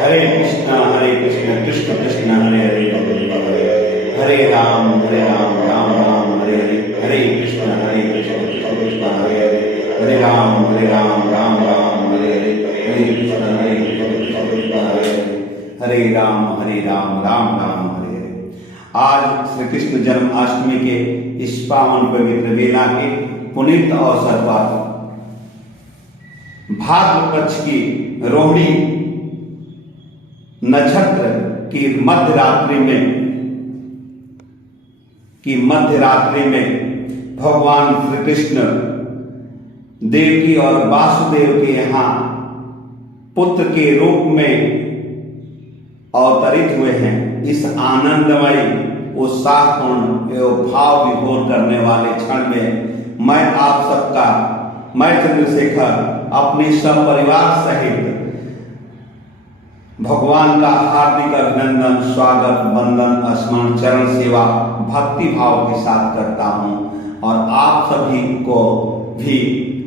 हरे कृष्ण कृष्ण कृष्ण हरे हरे, हरे राम राम राम हरे हरे, हरे कृष्ण कृष्ण कृष्ण हरे हरे, हरे राम राम राम हरे हरे, हरे कृष्ण कृष्ण कृष्ण हरे हरे, हरे राम राम राम हरे हरे। आज श्री कृष्ण जन्माष्टमी के इस पावन पवित्र वेला के पुनीत अवसर पर भाद्र पक्ष की रोहिणी नक्षत्र की मध्यरात्रि में भगवान श्री कृष्ण देवकी और वासुदेव के यहाँ पुत्र के रूप में अवतरित हुए हैं। इस आनंदमय उत्साहपूर्ण एवं भाव विभोर करने वाले क्षण में मैं आप सबका, मैं चंद्रशेखर अपने सब परिवार सहित भगवान का हार्दिक अभिनंदन, स्वागत, वंदन, स्मरण, चरण सेवा भक्ति भाव के साथ करता हूं और आप सभी को भी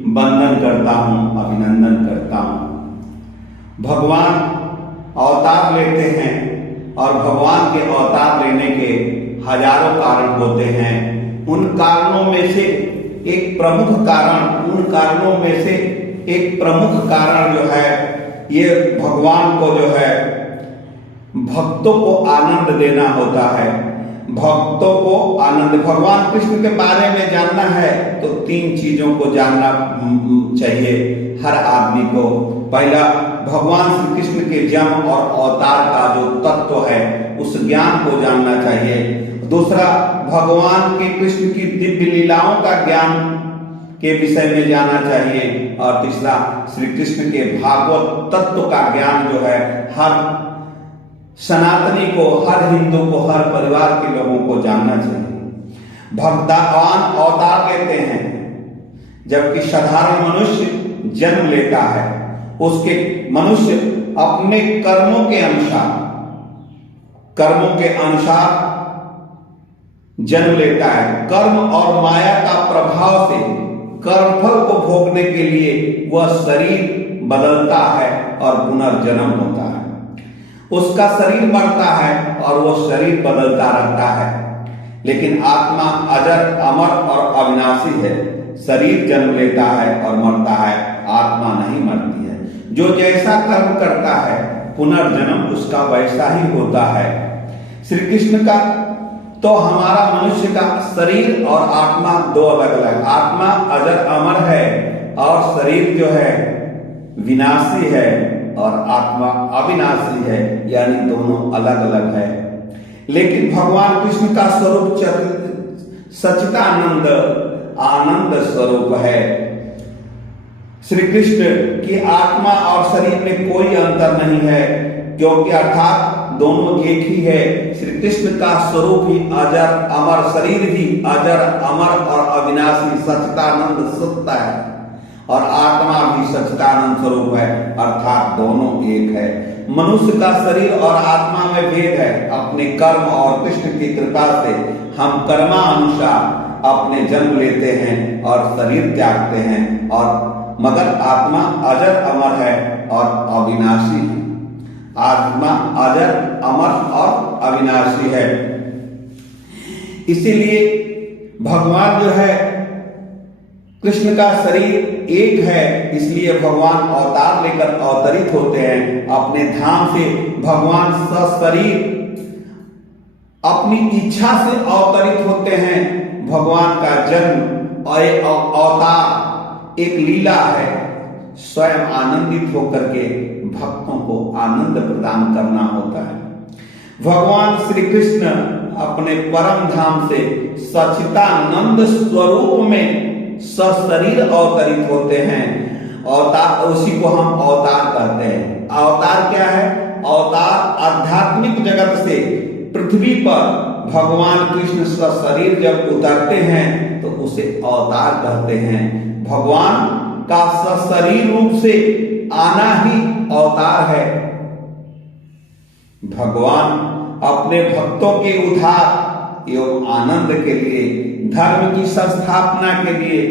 वंदन करता हूं, अभिनंदन करता हूं। भगवान अवतार लेते हैं और भगवान के अवतार लेने के हजारों कारण होते हैं। उन कारणों में से एक प्रमुख कारण जो है ये भगवान को जो है भक्तों को आनंद देना होता है। भक्तों को आनंद, भगवान कृष्ण के बारे में जानना है तो तीन चीजों को जानना चाहिए हर आदमी को। पहला, भगवान श्री कृष्ण के जन्म और अवतार का जो तत्व है उस ज्ञान को जानना चाहिए। दूसरा, भगवान के कृष्ण की दिव्य लीलाओं का ज्ञान के विषय में जानना चाहिए। और तीसरा, श्री कृष्ण के भागवत तत्व का ज्ञान जो है हर सनातनी को, हर हिंदू को, हर परिवार के लोगों को जानना चाहिए। भगवान अवतार लेते हैं, जबकि साधारण मनुष्य जन्म लेता है। उसके मनुष्य अपने कर्मों के अनुसार जन्म लेता है। कर्म और माया का प्रभाव से कर्मफल को भोगने के लिए वह शरीर बदलता है और पुनर्जन्म होता है। उसका शरीर बढ़ता है और वह शरीर बदलता रहता है। लेकिन आत्मा अजर, अमर और अविनाशी है। शरीर जन्म लेता है और मरता है, आत्मा नहीं मरती है। जो जैसा कर्म करता है पुनर्जन्म उसका वैसा ही होता है। श्री कृष्ण का तो हमारा मनुष्य का शरीर और आत्मा दो अलग अलग, आत्मा अजर अमर है और शरीर जो है विनाशी है और आत्मा अविनाशी है, यानी दोनों अलग अलग है। लेकिन भगवान कृष्ण का स्वरूप सच्चिदानंद आनंद स्वरूप है। श्री कृष्ण की आत्मा और शरीर में कोई अंतर नहीं है, क्योंकि अर्थात दोनों एक ही है। श्री कृष्ण का स्वरूप ही अजर अमर, शरीर भी अजर अमर और अविनाशी सच्चिदानंद सत्ता है और आत्मा भी सच्चिदानंद स्वरूप है, अर्थात दोनों एक है। मनुष्य का शरीर और आत्मा में भेद है। अपने कर्म और कृष्ण की कृपा से हम कर्मानुसार अपने जन्म लेते हैं और शरीर त्यागते हैं, और मगर आत्मा अजर अमर है और अविनाशी है। आत्मा अजर अमर और अविनाशी है। इसीलिए भगवान जो है, कृष्ण का शरीर एक है, इसलिए भगवान अवतार लेकर अवतरित होते हैं अपने धाम से। भगवान सशरीर अपनी इच्छा से अवतरित होते हैं। भगवान का जन्म और अवतार एक लीला है। स्वयं आनंदित होकर के भक्तों को आनंद प्रदान करना होता है। भगवान श्री कृष्ण अपने परम धाम से सच्चिदानंद स्वरूप में सशरीर अवतरित होते हैं। अवतार, उसी को हम अवतार कहते हैं। अवतार क्या है? अवतार आध्यात्मिक जगत से पृथ्वी पर भगवान कृष्ण सशरीर जब उतरते हैं तो उसे अवतार कहते हैं। भगवान का सशरीर रूप से आना ही अवतार है। भगवान अपने भक्तों के उद्धार एवं आनंद के लिए, धर्म की संस्थापना के लिए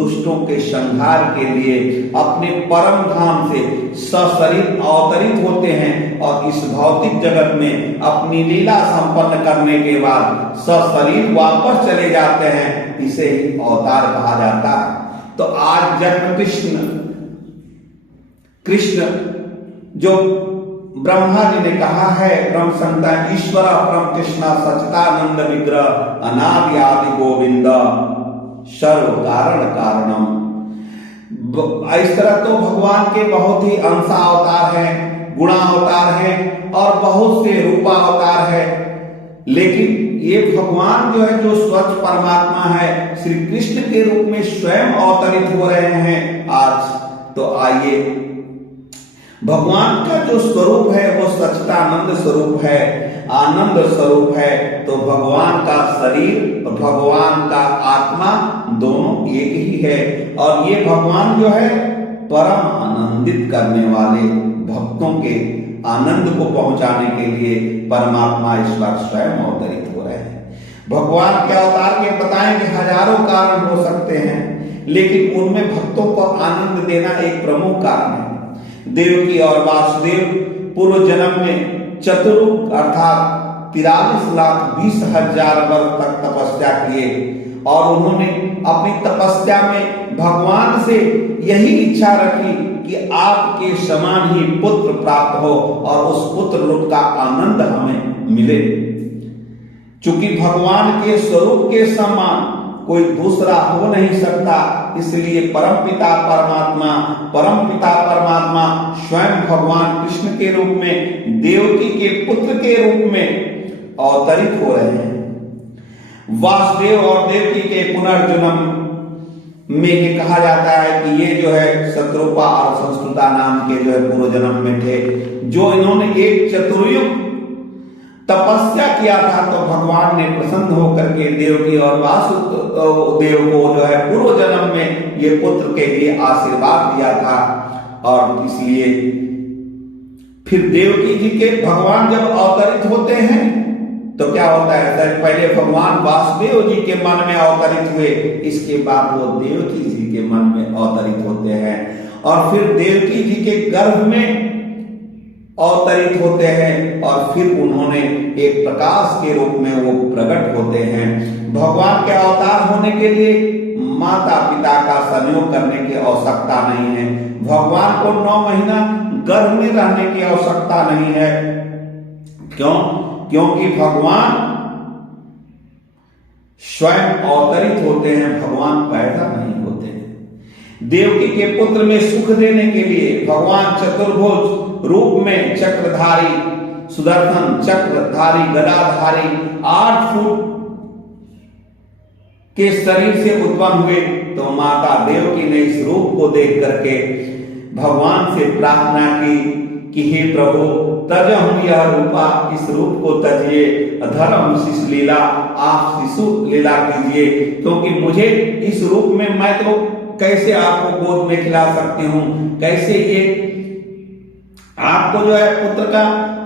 दुष्टों के संहार के लिए अपने परम धाम से सशरीर अवतरित होते हैं और इस भौतिक जगत में अपनी लीला संपन्न करने के बाद सशरीर वापस चले जाते हैं। इसे ही अवतार कहा जाता है। तो आज जन्म कृष्ण जो ब्रह्मा जी ने कहा है, ब्रह्म संहिता, ईश्वर परम कृष्ण सच्चिदानंद विग्रह अनादि आदि गोविंद सर्व कारण कारणम। इस तरह तो भगवान के बहुत ही अंशावतार हैं, गुणावतार हैं और बहुत से रूपावतार है, लेकिन ये भगवान जो है, जो स्वच्छ परमात्मा है, श्री कृष्ण के रूप में स्वयं अवतरित हो रहे हैं आज। तो आइए, भगवान का जो स्वरूप है वो सच्चिदानंद स्वरूप है, आनंद स्वरूप है। तो भगवान का शरीर और भगवान का आत्मा दोनों एक ही है और ये भगवान जो है परम आनंदित करने वाले, भक्तों के आनंद को पहुंचाने के लिए परमात्मा ईश्वर स्वयं अवतरित हो रहे हैं। भगवान के अवतार के बताएंगे हजारों कारण हो सकते हैं, लेकिन उनमें भक्तों को आनंद देना एक प्रमुख कारण है। देवकी और वासुदेव पूर्व जन्म में चतुर्युग अर्थात 43,20,000 वर्ष तक तपस्या किए और उन्होंने अपनी तपस्या में भगवान से यही इच्छा रखी कि आपके समान ही पुत्र प्राप्त हो और उस पुत्र रूप का आनंद हमें मिले। चूंकि भगवान के स्वरूप के समान कोई दूसरा हो नहीं सकता, इसलिए परमपिता परमात्मा स्वयं भगवान कृष्ण के रूप में देवकी के पुत्र के रूप में अवतरित हो रहे हैं। वासुदेव और देवकी के पुनर्जन्म में ये कहा जाता है कि ये जो है शत्रुपा और संस्कृता नाम के जो है पूर्व जन्म में थे, जो इन्होंने एक चतुर्युग तपस्या किया था। तो भगवान ने प्रसन्न होकर के देवकी और वासुदेव को जो है पूर्व जन्म में ये पुत्र के लिए आशीर्वाद दिया था और इसलिए फिर देवकी जी के भगवान जब अवतरित होते हैं तो क्या होता है, पहले भगवान वासुदेव जी के मन में अवतरित हुए, इसके बाद वो देवकी जी के मन में अवतरित होते हैं और फिर देवकी जी के गर्भ में अवतरित होते हैं और फिर उन्होंने एक प्रकाश के रूप में वो प्रकट होते हैं। भगवान के अवतार होने के लिए माता पिता का संयोग करने की आवश्यकता नहीं है। भगवान को 9 महीना गर्भ में रहने की आवश्यकता नहीं है। क्यों? क्योंकि भगवान स्वयं अवतरित होते हैं, भगवान पैदा नहीं होते हैं। देवकी के पुत्र में सुख देने के लिए भगवान चतुर्भुज रूप में चक्रधारी, सुदर्शन चक्रधारी, गदाधारी 8 फुट के शरीर से उत्पन्न हुए। तो माता देवकी ने इस रूप को देख करके भगवान से प्रार्थना की कि हे प्रभु, तजहु यह रूपा, इस रूप को तजिए, धर्म शिशु लीला, आप शिशु लीला कीजिए, क्योंकि मुझे इस रूप में मैं तो कैसे आपको गोद में खिला सकती हूँ, कैसे ये आपको जो है पुत्र का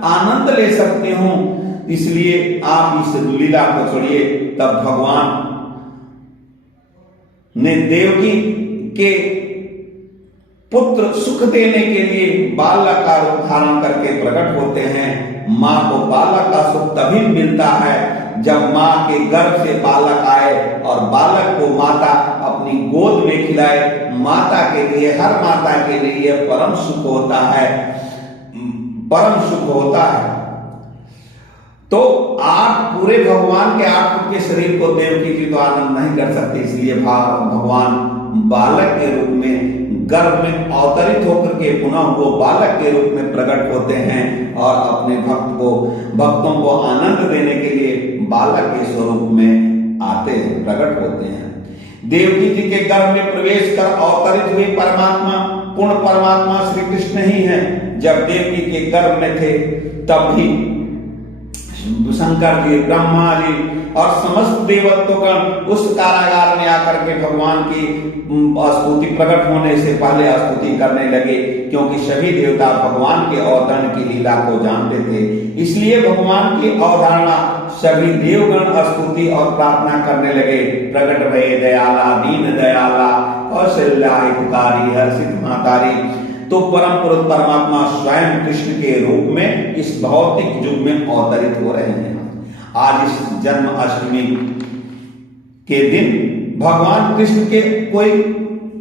आनंद ले सकते हूं, इसलिए आप इस लीला को छोड़िए। तब भगवान ने देवकी के पुत्र सुख देने के लिए बालक का रूप धारण करके प्रकट होते हैं। माँ को बालक का सुख तभी मिलता है जब माँ के गर्भ से बालक आए और बालक को माता अपनी गोद में खिलाए। माता के लिए, हर माता के लिए परम सुख होता है, परम सुख होता है। तो आप पूरे भगवान के 8 फुट के शरीर को देवकी जी तो आनंद नहीं कर सकते, इसलिए भगवान बालक के रूप में गर्भ में अवतरित होकर के पुनः वो बालक के रूप में प्रकट होते हैं और अपने भक्तों को आनंद देने के लिए बालक के स्वरूप में आते हैं, प्रकट होते हैं। देवकी जी के गर्भ में प्रवेश कर अवतरित हुए परमात्मा, पूर्ण परमात्मा श्री कृष्ण ही है। जब देवकी के गर्भ में थे तब भी शंकर जी, ब्रह्मा जी और समस्त देवत्वगण उस कारागार में आकर के भगवान की स्तुति प्रकट होने से पहले स्तुति करने लगे, क्योंकि सभी देवता भगवान के अवतरण की लीला को जानते थे। इसलिए भगवान की अवधारणा सभी देवगण स्तुति और प्रार्थना करने लगे। प्रकट भये दयाला, दीन दयाला कौशल्या हितकारी हर्षित मातारी। तो परम पुरुष परमात्मा स्वयं कृष्ण के रूप में इस भौतिक युग में अवतरित हो रहे हैं। आज इस जन्माष्टमी के दिन भगवान कृष्ण के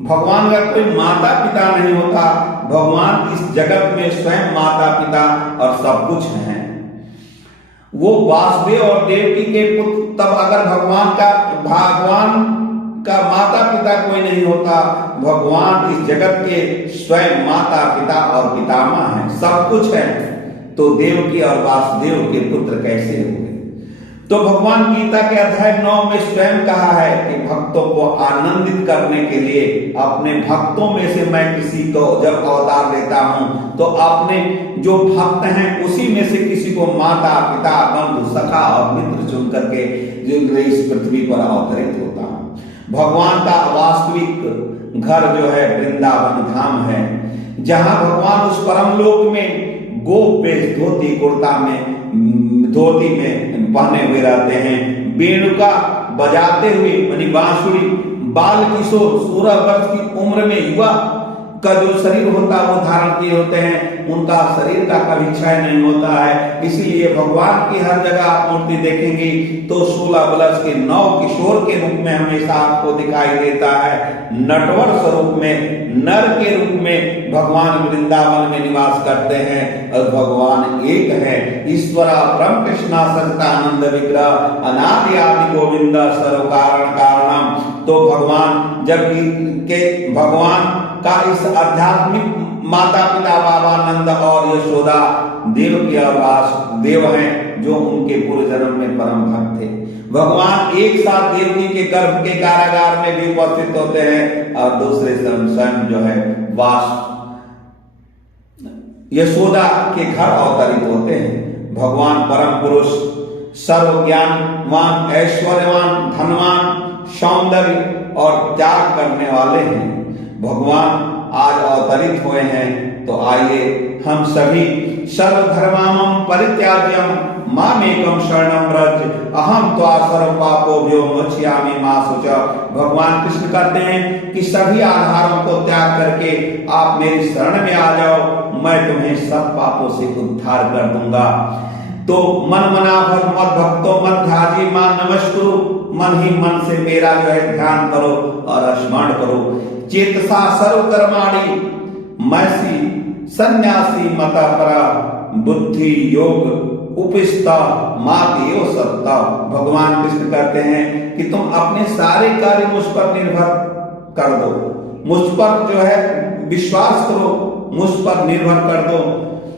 भगवान का कोई माता पिता नहीं होता। भगवान इस जगत में स्वयं माता पिता और सब कुछ हैं। वो वासुदेव और देवकी के पुत्र, तब अगर भगवान का माता पिता कोई नहीं होता, भगवान इस जगत के स्वयं माता पिता और पितामह हैं, सब कुछ है, तो देवकी और वासुदेव के पुत्र कैसे हुए? तो भगवान गीता के अध्याय 9 में स्वयं कहा है कि भक्तों को आनंदित करने के लिए अपने भक्तों में से मैं किसी को जब अवतार लेता हूं तो अपने जो भक्त हैं उसी में से किसी को माता पिता बंधु सखा और मित्र चुन करके जो इस पृथ्वी पर अवतरित होता हूं। भगवान का वास्तविक घर जो है वृंदावन धाम है, जहां भगवान उस परम लोक में गोप वेश धोती में पहने हुए रहते हैं, वेणुका बजाते हुए यानी बांसुरी, बाल किशोर 16 वर्ष की उम्र में युवा का जो शरीर होता है वो धारण किए होते हैं, उनका शरीर का कभी क्षय नहीं होता है। इसीलिए भगवान की हर जगह आप मूर्ति देखेंगे तो 16 वर्ष के नव किशोर के रूप में हमेशा आपको दिखाई देता है। नटवर स्वरूप में नर के रूप में भगवान वृंदावन में निवास करते हैं और भगवान एक है। ईश्वरा परम कृष्णा सच्चिदानंद विग्रह अनादि आदि गोविंद सर्व कारण कारणम। तो भगवान भगवान का इस आध्यात्मिक माता पिता बाबा नंद और यशोदा देवकी और वासुदेव हैं जो उनके पूर्व जन्म में परम भक्त थे। भगवान एक साथ देवकी के गर्भ के कारागार में भी उपस्थित होते हैं और दूसरे स्वयं जो है यशोदा के घर अवतरित होते हैं। भगवान परम पुरुष सर्व ज्ञानवान ऐश्वर्यवान धनवान सौंदर्य और त्याग करने वाले हैं। भगवान आज अवतरित हुए हैं, तो आइए हम सभी सर्वधर्मामं परित्याज्यं मामेकं शरणं व्रज अहम त्वा सर्व पापोभ्यो मोक्षयामि मा शुच। भगवान कृष्ण कहते हैं कि सभी आधारों को त्याग करके आप मेरी शरण में आ जाओ, मैं तुम्हें सब पापों से उद्धार कर दूंगा। तो मन मना मत भक्तो मत ध्याजी मां नमस्कुरु, मन ही मन से मेरा जो है ध्यान करो और स्मरण करो। चेतसा सर्व कर्माणि मैसी सन्यासी मता परा बुद्धि योग उपिस्ता मातेव सत्ता। भगवान कृष्ण कहते हैं कि तुम अपने सारे कार्य मुझ पर निर्भर कर दो, मुझ पर जो है विश्वास करो, मुझ पर निर्भर कर दो,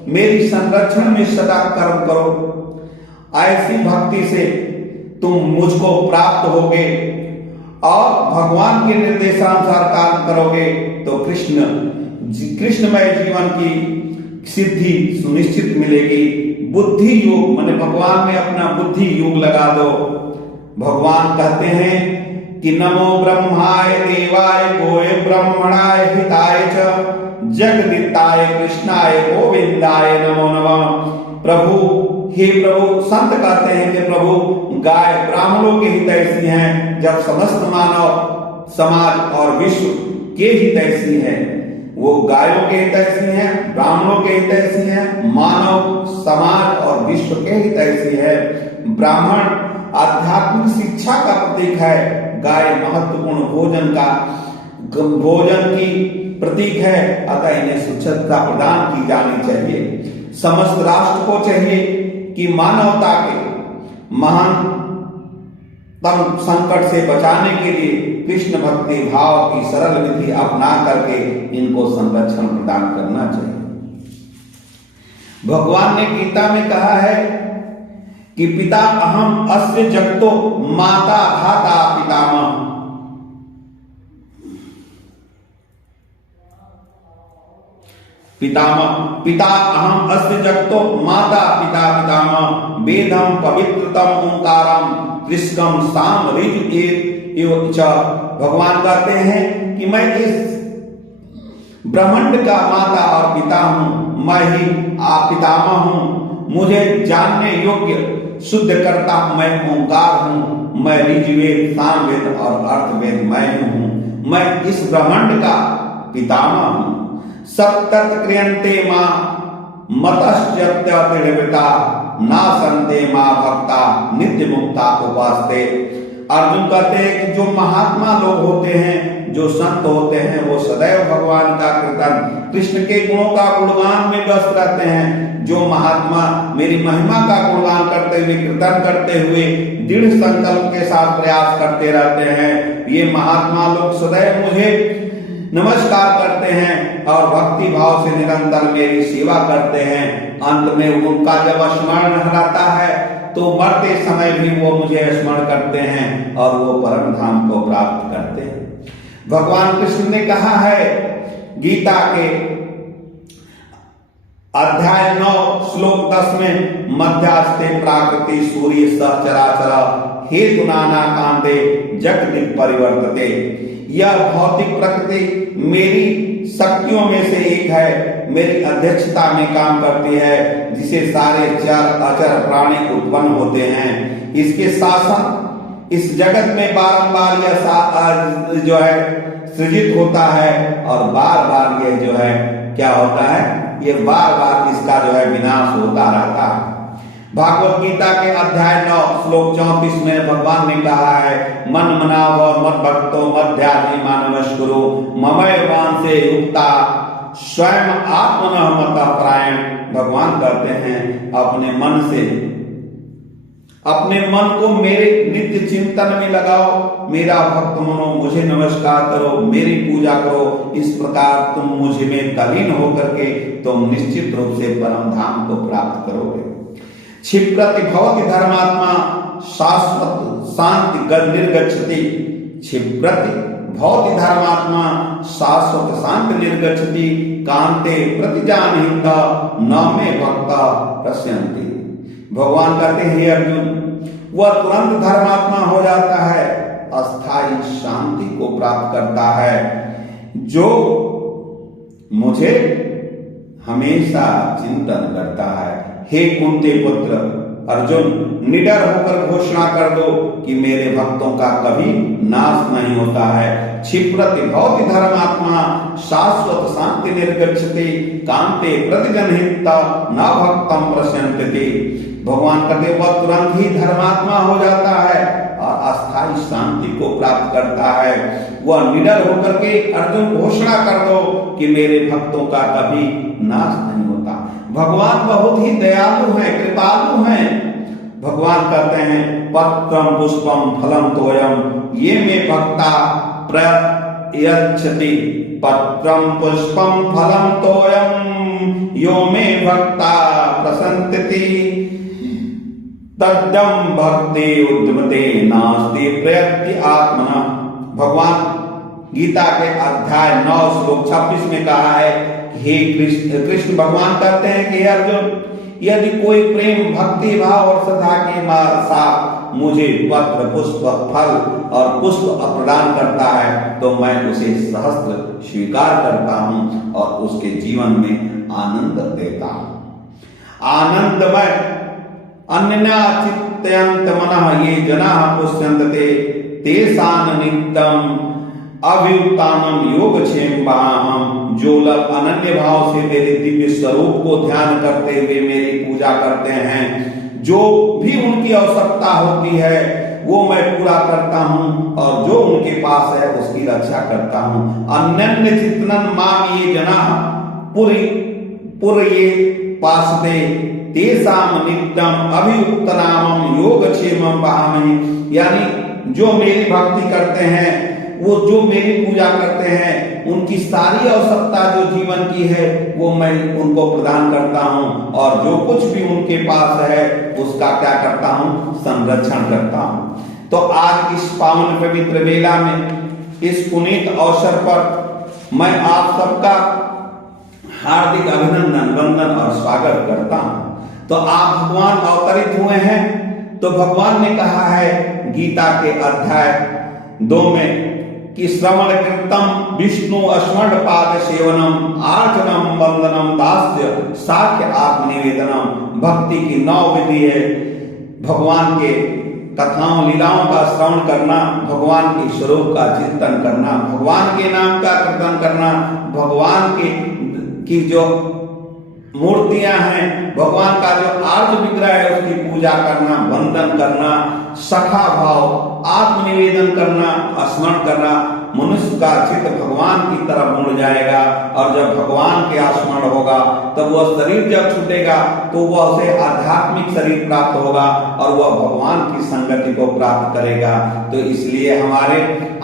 मेरी संरक्षण में सदा कर्म करो। ऐसी भक्ति से तुम मुझको प्राप्त होगे और भगवान के निर्देशानुसार काम करोगे तो कृष्णमय जीवन की सिद्धि सुनिश्चित मिलेगी। बुद्धि योग माने भगवान में अपना बुद्धि योग लगा दो। भगवान कहते हैं कि नमो ब्रह्माय देवाय गोय ब्रह्मणाय हिताय च जगदिताय कृष्णाय गोविंदाय नमो नमः। हे प्रभु संत कहते हैं कि प्रभु गाय ब्राह्मणों के हितैषी हैं, जब समस्त मानव समाज और विश्व के हितैषी हैं। वो गायों के हितैषी हैं, ब्राह्मणों के हितैषी हैं, मानव समाज और विश्व के हितैषी है। ब्राह्मण आध्यात्मिक शिक्षा का प्रतीक है, गाय महत्वपूर्ण भोजन की प्रतीक है, अतः इन्हें स्वच्छता प्रदान की जानी चाहिए। समस्त राष्ट्र को चाहिए कि मानवता के महानतम संकट से बचाने के लिए कृष्ण भक्ति भाव की सरल विधि अपना करके इनको संरक्षण प्रदान करना चाहिए। भगवान ने गीता में कहा है कि पिता अहम अस्य जगतो माता धाता पितामह। पिता अहम अस्य जगतो माता पिता पितामह वेदम पवित्रतम ओंकारम कृष्णम साम ऋज एव च। भगवान कहते हैं कि मैं इस ब्रह्मांड का माता और पिता हूं, मैं ही पितामह हूं, मुझे जानने योग्य शुद्ध करता मैं ओंकार हूं, मैं ऋग्वेद सामवेद और अर्थवेद मैं हूं, मैं इस ब्रह्मांड का पितामह हूं। सप्तत क्रियन्ते मां मतश्चत्यतिर्विता ना संते मां भक्ता नित्य मुक्ता उपास्ते। अर्जुन कहते हैं कि जो महात्मा लोग होते हैं, जो संत होते हैं, वो सदैव भगवान का कीर्तन, कृष्ण के गुणों का गुणगान में व्यस्त रहते हैं। जो महात्मा मेरी महिमा का गुणगान करते हुए, कीर्तन करते हुए दृढ़ संकल्प के साथ प्रयास करते रहते हैं, ये महात्मा लोग सदैव मुझे नमस्कार करते हैं और भक्ति भाव से निरंतर मेरी सेवा करते हैं। अंत में उनका जब स्मरण रहता है तो मरते समय भी वो मुझे स्मरण करते हैं और वो परम धाम को प्राप्त करते हैं। भगवान कृष्ण ने कहा है गीता के अध्याय 9 श्लोक 10 में, मध्यास्ते प्राकृति सूर्य सहचराचर हेतु नाना कांते जगदिक परिवर्तते। यह भौतिक प्रकृति मेरी शक्तियों में से एक है, मेरी अध्यक्षता में काम करती है, जिसे सारे चर अचर प्राणी उत्पन्न होते हैं। इसके शासन इस जगत में बारंबार यह जो है सृजित होता है और बार बार यह जो है क्या होता है, ये बार बार इसका जो है विनाश होता रहता है। भागवत गीता के अध्याय 9 श्लोक 34 में भगवान ने कहा है, मन मनाव मत भक्तो मध्यात्मी मानवश्कुरु ममय वांसे युक्ता स्वयं आत्मनः मतः परायण। भगवान कहते हैं अपने मन से, अपने मन को मेरे नित्य चिंतन में लगाओ, मेरा भक्त मनो, मुझे नमस्कार करो, मेरी पूजा करो। इस प्रकार तुम मुझ में तल्लीन होकर के तुम निश्चित रूप से परम धाम को प्राप्त करोगे। क्षिप्रति भवति धर्मात्मा शाश्वत शांति निर्गच्छति। क्षिप्रति भवति धर्मात्मा शाश्वत शांति निर्गच्छति कांते प्रतिजानहिता न मे भक्ता पश्यन्ति। भगवान कहते हैं हे अर्जुन, वह तुरंत धर्मात्मा हो जाता है, अस्थाई शांति को प्राप्त करता है, जो मुझे हमेशा चिंतन करता है। हे कुंती पुत्र अर्जुन, निडर होकर घोषणा कर दो कि मेरे भक्तों का कभी नाश नहीं होता है। क्षिप्रति भवति धर्मात्मा शाश्वत शांति निर्गच्छति कांते प्रतिजनहिता न भक्तम पश्यन्ति। भगवान कहते वह तुरंत ही धर्मात्मा हो जाता है और अस्थाई शांति को प्राप्त करता है। वह निडर होकर के अर्जुन घोषणा कर दो कि मेरे भक्तों का कभी नाश नहीं होता। भगवान बहुत ही दयालु हैं, कृपालु हैं। भगवान कहते हैं पत्रम पुष्पम फलम तोयम ये में भक्ता प्रयच्छति। पत्रम पुष्पम फलम तोयम यो में भक्ता प्रसन्नति। तद्दम भक्ति उद्यमते नास्ति प्रयत्ति आत्मना। भगवान गीता के अध्याय 9 श्लोक 26 में कहा है, हे कृष्ण भगवान कहते हैं कि अर्जुन, यदि कोई प्रेम भक्ति भाव और श्रद्धा के साथ मुझे पत्र पुष्प फल और पुष्प प्रदान करता है तो मैं उसे सहस्त्र स्वीकार करता हूं और उसके जीवन में आनंद देता हूं। आनंदमय अन्यन्या चित्तयन्त मनः ये जनाः पुष्यन्ते तेषां नित्यम् अभ्युत्थानम योगक्षेम वहाहम। जो लोग अनन्य भाव से मेरे दिव्य स्वरूप को ध्यान करते हुए मेरी पूजा करते हैं, जो भी उनकी आवश्यकता होती है वो मैं पूरा करता हूं और जो उनके पास है उसकी रक्षा करता हूं। अन्यन्य चित्तनं माम ये जनाः पुरये पासते तेषां नित्यम् अभ्युत्थानम योगक्षेमं वहामि। यानी जो मेरी भक्ति करते हैं, वो जो मेरी पूजा करते हैं, उनकी सारी आवश्यकता जो जीवन की है वो मैं उनको प्रदान करता हूं और जो कुछ भी उनके पास है उसका क्या करता हूं, संरक्षण करता हूं। तो आज इस पावन पवित्र बेला में, इस पुनीत अवसर पर मैं आप सबका हार्दिक अभिनंदन वंदन और स्वागत करता हूं। तो आप भगवान अवतरित हुए हैं, तो भगवान ने कहा है गीता के अध्याय 2 में कि श्रवण कीर्तम विष्णु स्मरण पाद सेवनम आर्चनम वंदनम दास्य साख्य आत्मनिवेदनम। भक्ति की 9 विधि है। भगवान के कथाओं लीलाओं का श्रवण करना, भगवान के स्वरूप का चिंतन करना, भगवान के नाम का कीर्तन करना, भगवान की जो मूर्तियां हैं, भगवान का जो आर्य विग्रह है उसकी पूजा करना, वंदन करना, सखा भाव, आत्मनिवेदन करना, स्मरण करना, मनुष्य का चित्त भगवान की तरफ मुड़ जाएगा। और जब भगवान के स्मरण होगा तब वह शरीर जब छूटेगा तो वह उसे आध्यात्मिक शरीर प्राप्त होगा और वह भगवान की संगति को प्राप्त करेगा। तो इसलिए हमारे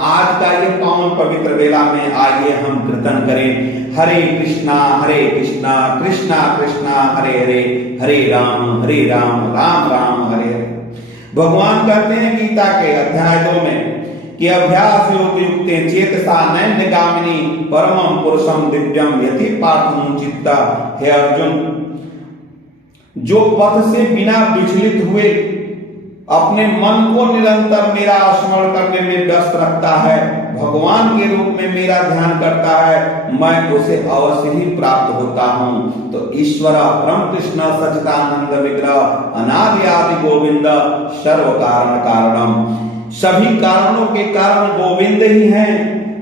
आज का ये पावन पवित्र वेला में आइए हम कीर्तन करें, हरे कृष्णा कृष्णा कृष्णा हरे हरे, हरे राम राम राम हरे हरे। भगवान कहते हैं गीता के अध्याय 2 में कि अभ्यास योग युक्ते चेतसा नैन्य गामिनी परमं पुरुषम दिव्यम यति पार्थम चित्ता। हे अर्जुन, जो पथ से बिना विचलित हुए अपने मन को निरंतर मेरा स्मरण करने में व्यस्त रखता है, भगवान के रूप में मेरा ध्यान करता है, मैं उसे अवश्य ही प्राप्त होता हूँ। तो ईश्वर परम कृष्ण सच्चिदानंद विग्रह अनादि आदि गोविंद सर्व कारण कारणम, सभी कारणों के कारण गोविंद ही हैं।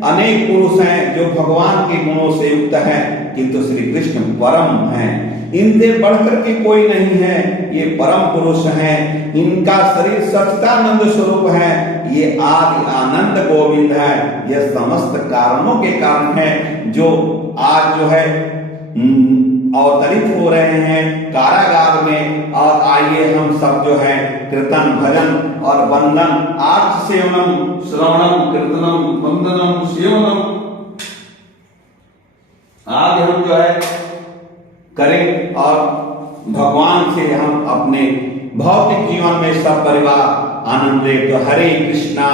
अनेक पुरुष हैं जो भगवान के गुणों से युक्त हैं, किंतु श्री कृष्ण परम हैं, इनसे बढ़कर के कोई नहीं है। ये परम पुरुष हैं, इनका शरीर सच्चिदानंद स्वरूप है, ये आदि आनंद गोविंद है, ये समस्त कारणों के कारण है जो आज जो है अवतरित हो रहे हैं कारागार में। और आइए हम सब जो है कीर्तन भजन और वंदन, आर्च सेवनम श्रवणम कीर्तनम वंदनम सेवनम आज हम जो है करें और भगवान से हम अपने भौतिक जीवन में सब परिवार आनंद ले। तो हरे कृष्णा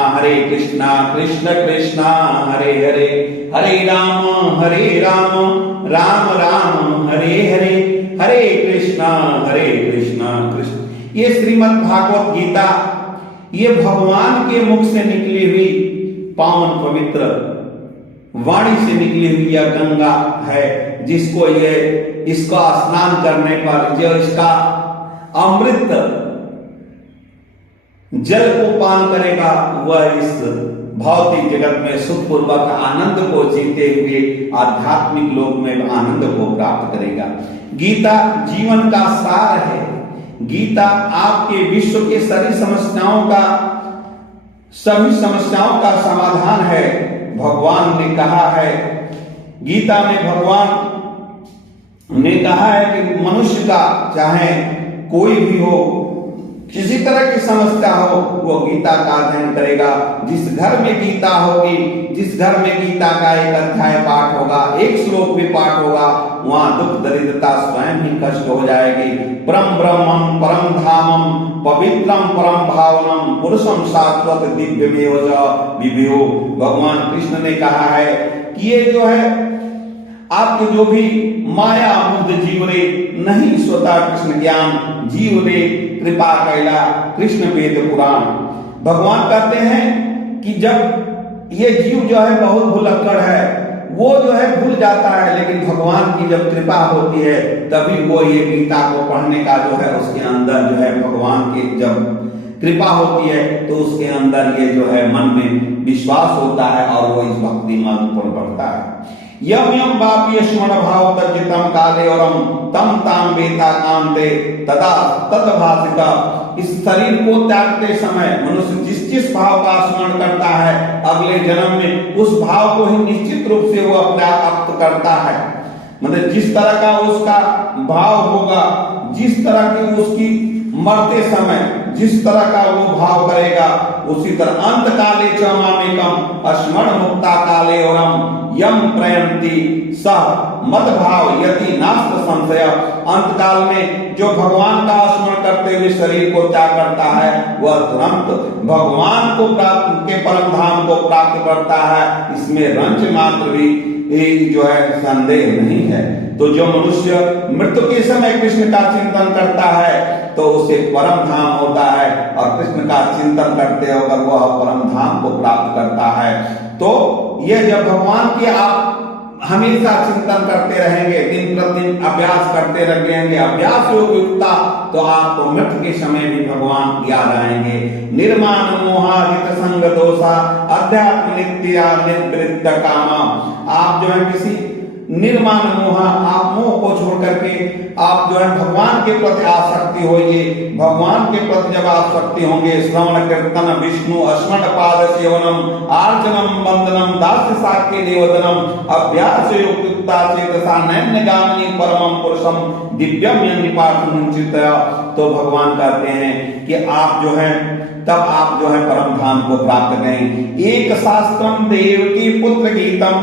कृष्ण कृष्णा हरे हरे, हरे राम राम राम हरे हरे, हरे कृष्णा कृष्ण। ये श्रीमद् भागवत गीता ये भगवान के मुख से निकली हुई पावन पवित्र वाणी से निकली हुई यह गंगा है, जिसको ये इसका स्नान करने पर जो इसका अमृत जल को पान करेगा वह इस भौतिक जगत में सुखपूर्वक आनंद को जीते हुए आध्यात्मिक लोक में आनंद को प्राप्त करेगा। गीता जीवन का सार है, गीता आपके विश्व के सभी समस्याओं का समाधान है। भगवान ने कहा है, गीता में भगवान ने कहा है कि मनुष्य का चाहे कोई भी हो, किसी तरह की समस्या हो, वो गीता का अध्ययन करेगा। जिस घर में गीता होगी, जिस घर में गीता का एक अध्याय पाठ होगा, एक श्लोक भी पाठ होगा, वहां दुख दरिद्रता स्वयं ही कष्ट हो जाएगी। परम ब्रह्मम परम धामम पवित्रम परम भावनम पुरुषम शाश्वत दिव्यमेव विभो। भगवान कृष्ण ने कहा है कि ये जो है आपके जो भी माया मुग्ध जीवरे नहीं स्वतः कृष्ण ज्ञान जीवरे कृपा कैला कृष्ण वेद पुराण। भगवान कहते हैं कि जब ये जीव जो है बहुत भुलक्कड़ है, वो जो है भूल जाता है, लेकिन भगवान की जब कृपा होती है तभी वो ये गीता को पढ़ने का जो है उसके अंदर जो है भगवान के जब कृपा होती है तो उसके अंदर ये जो है मन में विश्वास होता है और वो इस भक्ति मार्ग पर बढ़ता है। यम यम वाप्य स्मरण भाव तज्जितम काले और तम ताम वेता कांते तदा तद्भासिता। इस शरीर को त्यागते समय मनुष्य जिस भाव का स्मरण करता है, अगले जन्म में उस भाव को ही निश्चित रूप से वो अपना प्राप्त करता है। मतलब जिस तरह का उसका भाव होगा, जिस तरह की उसकी मरते समय जिस तरह का वो भाव करेगा, उसी तरह अंत काले च मामेकम स्मरण मुक्ता काले औरम यम प्रयंती सह मद भाव यति नास्त संशय। अंत काल में जो भगवान का स्मरण करते हुए शरीर को त्याग करता है, वह तुरंत भगवान को प्राप्त के परम धाम को प्राप्त करता है। इसमें रंच मात्र भी जो है संदेह नहीं है। तो जो मनुष्य मृत्यु के समय कृष्ण का चिंतन करता है तो उसे परम धाम होता है, और कृष्ण का चिंतन करते होकर वह परम धाम को प्राप्त करता है। तो ये जब भगवान के आप हमेशा चिंतन करते रहेंगे, दिन प्रतिदिन अभ्यास करते रहेंगे, अभ्यास योग्यता, तो आपको मृत्यु के समय भी भगवान याद आएंगे। निर्माण मोहाजित संग दोषा अध्यात्म नित्या निवृत्त कामा। आप जो है किसी निर्माण मोह, आप मोह को छोड़ करके आप जो है भगवान के प्रति आसक्ति होइए। भगवान के प्रति जब आसक्ति होंगे, श्रवण कीर्तन विष्णु स्मरण पाद सेवनम आर्चनम वंदनम दास्य साक्य निवेदनम अभ्यास युक्ता चेतसा नैन्यगामिनी परमं पुरुषम दिव्यम निपातुंचितया। तो भगवान कहते हैं कि आप जो है तब आप जो है परम धाम को प्राप्त करें। एक शास्त्रम देवकी पुत्र गीतम,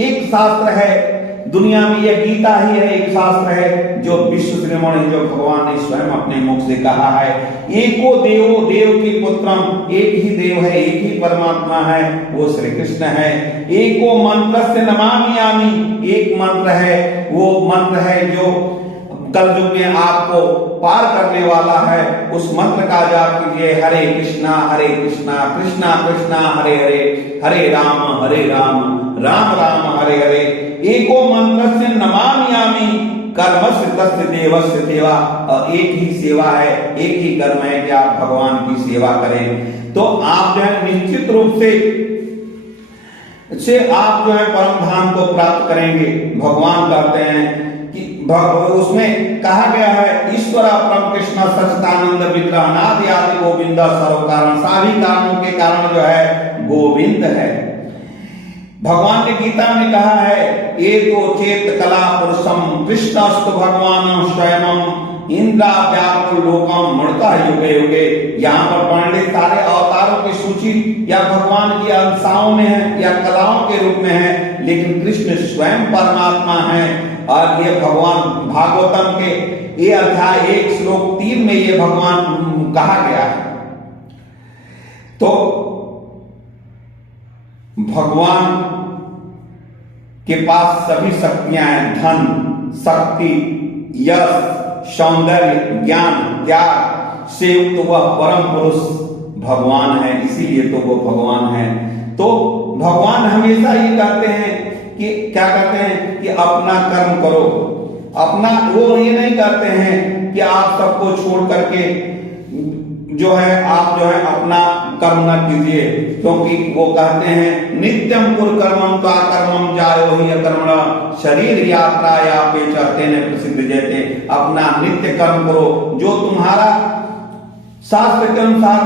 एक शास्त्र है दुनिया में, यह गीता ही है, एक शास्त्र है जो विश्व श्रीमण है, जो भगवान ने स्वयं अपने मुख से कहा है। एको देवो देव की पुत्रम, एक ही देव है, एक ही परमात्मा है, वो श्री कृष्ण है। एको मंत्रस्य नमामि यामि, एक मंत्र है, वो मंत्र है जो कलयुग में आपको पार करने वाला है। उस मंत्र का जाप कीजिए, हरे कृष्णा कृष्णा कृष्णा हरे हरे, हरे राम राम राम हरे हरे। एको मंत्रस्य नमामि यामि कर्मस्य तस्य देवस्य सेवा। एक ही सेवा है, एक ही कर्म है कि आप भगवान की सेवा करें। तो आप जो है निश्चित रूप से आप जो है परम धाम को प्राप्त करेंगे। भगवान कहते हैं कि उसमें कहा गया है ईश्वर परम कृष्ण सच्चिदानंद विग्रह नादि आदि गोविंद सर्व कारण, सभी कारणों के कारण जो है गोविंद है। भगवान ने गीता में कहा है ये तो चेत कला पुरुषम कृष्णस्तु भगवान स्वयं इंद्रा व्याकुल लोकम मृता युगे युगे। यहाँ पर पंडित सारे अवतारों की सूची या भगवान की अंशाओं में है या कलाओं के रूप में है, लेकिन कृष्ण स्वयं परमात्मा है। और ये भगवान भागवतम के ये अध्याय 1 श्लोक 3 में ये भगवान कहा गया है। तो भगवान के पास सभी शक्तियां हैं, धन शक्ति यश सौंदर्य ज्ञान त्याग से युक्त वह परम पुरुष भगवान है, इसीलिए तो वो भगवान है। तो भगवान हमेशा ये कहते हैं कि क्या कहते हैं कि अपना कर्म करो, अपना, वो ये नहीं कहते हैं कि आप सबको छोड़ करके जो है आप जो है अपना कर्म न कीजिए, क्योंकि वो कहते हैं नित्यम कुरु कर्मम त्वा कर्मम जायो हि अकर्मण शरीर यात्रा या पे चढ़ते ने प्रसिद्ध जैते। अपना नित्य कर्म करो, जो तुम्हारा शास्त्र के अनुसार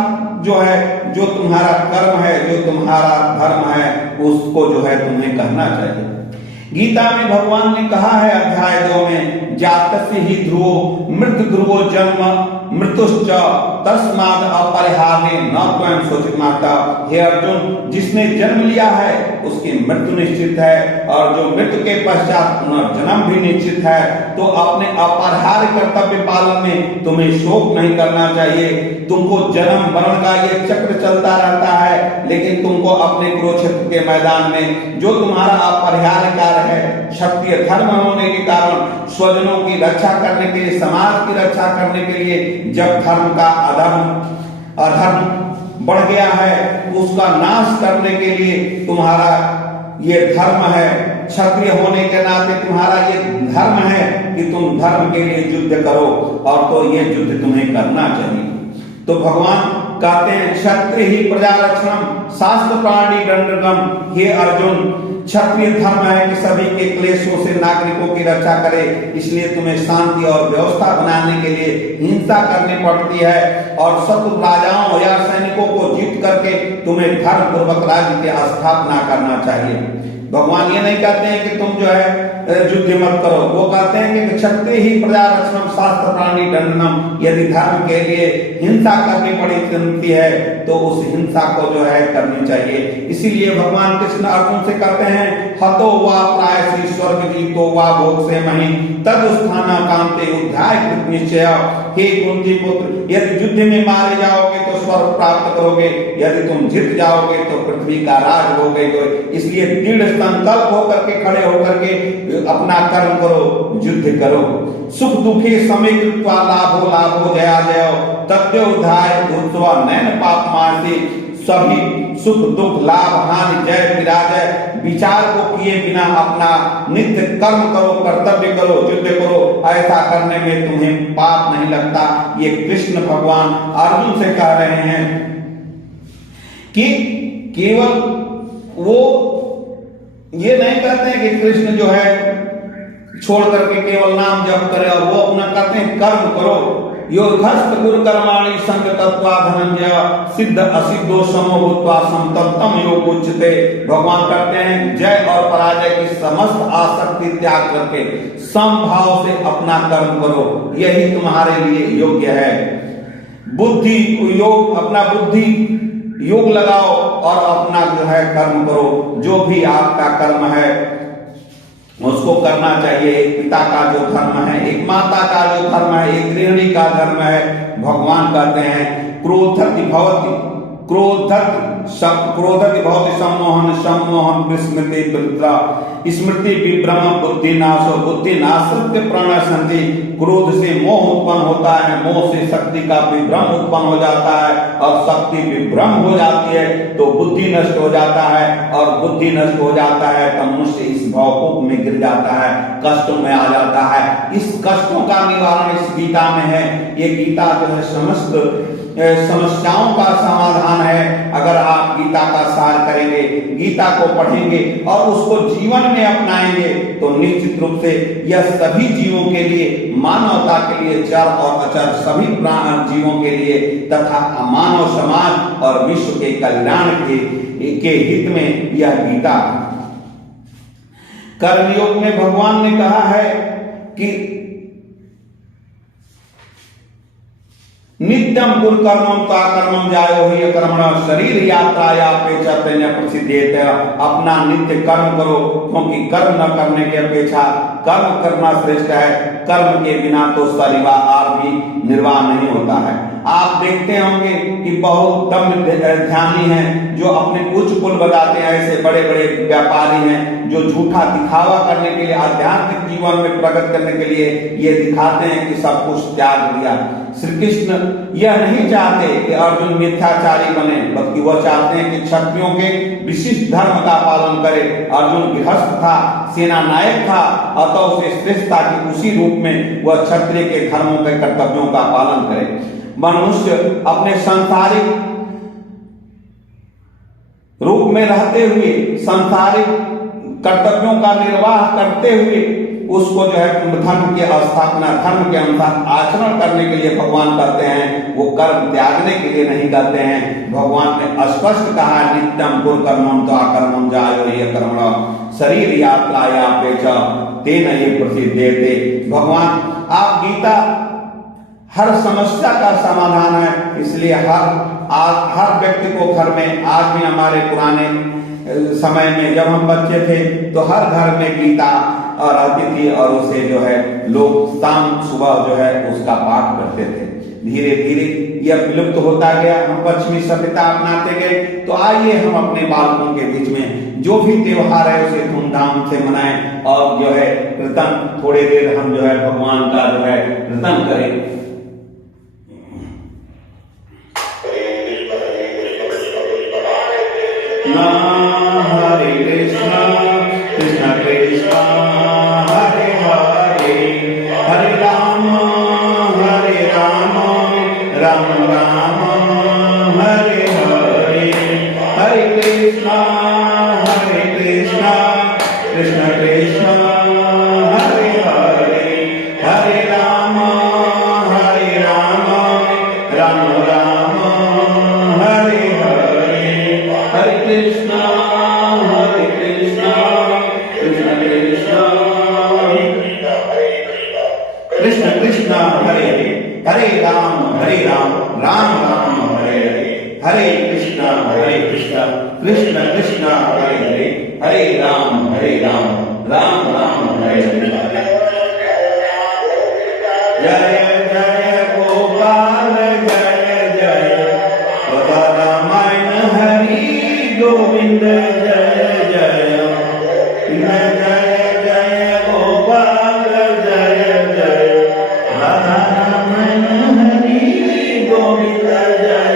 जो है, जो तुम्हारा कर्म है, जो तुम्हारा धर्म है, उसको जो है तुम्हें करना चाहिए। गीता में भगवान ने कहा है अध्याय 2 में जातस्य ही ध्रुवो मृत्यु ध्रुवो जन्म मृत्युश्च तस्माद् अपरिहार्य न त्वं शोचित माता। हे अर्जुन, जिसने जन्म लिया है उसकी मृत्यु निश्चित है, और जो मृत्यु के पश्चात पुनर्जन्म भी निश्चित है। तो अपने अपरिहार्य कर्तव्य पालन में तुम्हें शोक नहीं करना चाहिए। तुमको जन्म मरण का ये चक्र चलता रहता है, लेकिन तुमको अपने कुरुक्षेत्र के मैदान में जो तुम्हारा अपरिहार्य कार्य है, क्षत्रिय धर्म होने के कारण स्वजनों की रक्षा करने के लिए, समाज की रक्षा करने के लिए, जब धर्म का अधर्म बढ़ गया है, उसका नाश करने के लिए तुम्हारा ये धर्म है, क्षत्रिय होने के नाते तुम्हारा ये धर्म है कि तुम धर्म के लिए युद्ध करो, और तो ये युद्ध तुम्हें करना चाहिए। तो भगवान कहते हैं क्षत्रिय ही प्रजा रक्षणम शास्त्र प्राणी दंडगम। हे अर्जुन, क्षत्रिय धर्म है कि सभी के क्लेशों से नागरिकों की रक्षा करे, इसलिए तुम्हें शांति और व्यवस्था बनाने के लिए हिंसा करनी पड़ती है, और शत्रु राजाओं या सैनिकों को जीत करके तुम्हें धर्म पूर्वक राज्य की स्थापना करना चाहिए। भगवान ये नहीं कहते हैं कि तुम जो है युद्ध मत करो, वो कहते हैं कि क्षत्रिय ही प्रजा रक्षणम शास्त्र प्राणी दंडनम। यदि धर्म के लिए हिंसा करनी पड़ती है तो उस हिंसा को जो है करनी चाहिए। इसीलिए भगवान कृष्ण अर्जुन से कहते हैं हतो वा प्रायसी स्वर्ग जीतो वा भोग से मही तद स्थाना कांते उद्धाय कृत निश्चय। हे कुंती पुत्र, यदि युद्ध में मारे जाओगे तो स्वर्ग प्राप्त करोगे, यदि तुम जीत जाओगे तो पृथ्वी का राज भोगे। इसलिए दृढ़ संकल्प होकर के खड़े होकर के अपना कर्म करो, युद्ध करो। सुख दुखे समय कृत्वा लाभो लाभो जया जयो तत्व उधाय भूत्वा नैन पाप मासी सभी सुख दुख लाभ हानि जय पराजय विचार को किए बिना अपना नित्य कर्म करो, कर्तव्य करो, युद्ध करो। ऐसा करने में तुम्हें पाप नहीं लगता। ये कृष्ण भगवान अर्जुन से कह रहे हैं कि केवल वो ये नहीं कहते हैं कि कृष्ण जो है छोड़ करके केवल नाम जप करे, और वो अपना कहते हैं कर्म करो। योगस्थ गुरु कर्माणि संग तत्वा धनंजय सिद्ध असिद्धो समो भूत्वा समतम योग उच्यते। भगवान कहते हैं जय और पराजय की समस्त आसक्ति त्याग करके समभाव से अपना कर्म करो, यही तुम्हारे लिए योग्य है। बुद्धि योग, अपना बुद्धि योग लगाओ और अपना जो है कर्म करो। जो भी आपका कर्म है उसको करना चाहिए। एक पिता का जो धर्म है, एक माता का जो धर्म है, एक गृहिणी का धर्म है। भगवान कहते हैं क्रोधति भवति सम्मोहन सम्मोहन विस्मृति विद्रा स्मृति विभ्रम बुद्धि नाशो बुद्धि नाशत्य प्राण संधि। क्रोध से मोह उत्पन्न होता है, मोह से शक्ति का विभ्रम उत्पन्न हो जाता है, और शक्ति विभ्रम हो जाती है तो बुद्धि नष्ट हो जाता है, और बुद्धि नष्ट हो जाता है तो मनुष्य इस भवकूप में गिर जाता है, कष्टों में आ जाता है। इस कष्टों का निवारण इस गीता में है। ये गीता जो है समस्त समस्याओं का समाधान है। अगर आप गीता का सार करेंगे, गीता को पढ़ेंगे और उसको जीवन में अपनाएंगे तो निश्चित रूप से यह सभी जीवों के लिए, मानवता के लिए, चर और अचर सभी प्राण जीवों के लिए तथा मानव समाज और विश्व के कल्याण के हित में यह गीता। कर्मयोग में भगवान ने कहा है कि नित्यम गुरु कर्मम ता कर्मम जायो ही कर्मण शरीर यात्राया अपेक्षा तेन प्रसिद्धेत। अपना नित्य कर्म करो, क्योंकि कर्म न करने की अपेक्षा कर्म करना श्रेष्ठ है। कर्म के बिना तो शरीर भी निर्वाह नहीं होता है। आप देखते होंगे कि बहुत दम ध्यानी हैं जो अपने उच्च कुल बताते हैं, ऐसे बड़े बड़े व्यापारी हैं जो झूठा दिखावा करने के लिए, आध्यात्मिक जीवन में प्रगति करने के लिए ये दिखाते हैं कि सब कुछ त्याग दिया। श्री कृष्ण यह नहीं चाहते कि अर्जुन मिथ्याचारी बने, बल्कि वह चाहते हैं कि क्षत्रियों के विशिष्ट धर्म का पालन करे। अर्जुन गृहस्थ था, सेना नायक था, अतः उसे श्रेष्ठ था कि उसी रूप में वह क्षत्रिय के धर्मों के कर्तव्यों का पालन करे। मनुष्य अपने सांसारिक रूप में रहते हुए, सांसारिक कर्तव्यों का निर्वाह करते हुए उसको जो है धर्म की स्थापना, धर्म के अनुसार आचरण करने के लिए भगवान कहते हैं, वो कर्म त्यागने के लिए नहीं कहते हैं। भगवान ने स्पष्ट कहा नित्यम गुरु कर्मम तो अकर्मम जायो ये कर्मण शरीर यात्राया पेचा तेन ये प्रसिद्धेते। भगवान आप गीता हर समस्या का समाधान है, इसलिए हर व्यक्ति को घर में, आज भी हमारे पुराने समय में जब हम बच्चे थे तो हर घर में गीता और रहती थी, और उसे जो है लोग शाम सुबह जो है उसका पाठ करते थे। धीरे धीरे यह विलुप्त होता गया, हम पश्चिमी सभ्यता अपनाते गए। तो आइए हम अपने बालकों के बीच में जो भी त्योहार है उसे धूमधाम से मनाएं, और जो है कीर्तन थोड़ी देर हम जो है भगवान का जो है कीर्तन करें। हरे कृष्णा कृष्णा कृष्णा हरे हरे, हरे राम राम राम हरे हरे, हरे कृष्णा कृष्णा कृष्णा हरे हरे, हरे राम राम राम हरे हरे, हरे कृष्णा कृष्णा कृष्ण कृष्ण हरे हरे, हरे राम राम हरे हरे, हरे कृष्ण कृष्ण कृष्ण हरे हरे, हरे राम राम हरे हरे। जय जय गोपाल जय जय रामायण हरि गोविंद जय जय, जय जय गोपाल जय जय रामायण हरि गोविंद जय जय।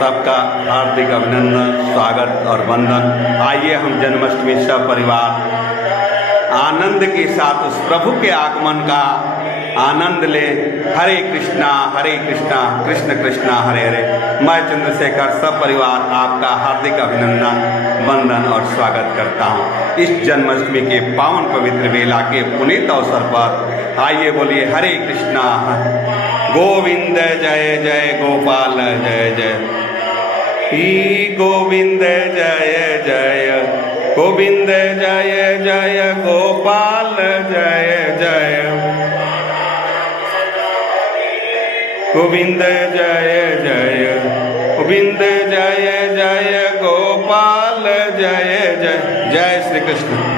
सबका हार्दिक अभिनंदन, स्वागत और वंदन। आइए हम जन्माष्टमी सब परिवार आनंद के साथ उस प्रभु के आगमन का आनंद ले। हरे कृष्णा कृष्ण कृष्णा हरे हरे। मैं चंद्रशेखर सब परिवार आपका हार्दिक अभिनंदन, वंदन और स्वागत करता हूँ इस जन्माष्टमी के पावन पवित्र बेला के पुनीत अवसर पर। आइए बोलिए हरे कृष्णा गोविंद जय जय गोपाल जय जय, ही गोविंद जय जय गोविंद जय जय गोपाल जय जय, गोविंद जय जय गोविंद जय जय गोपाल जय जय। जय श्री कृष्ण।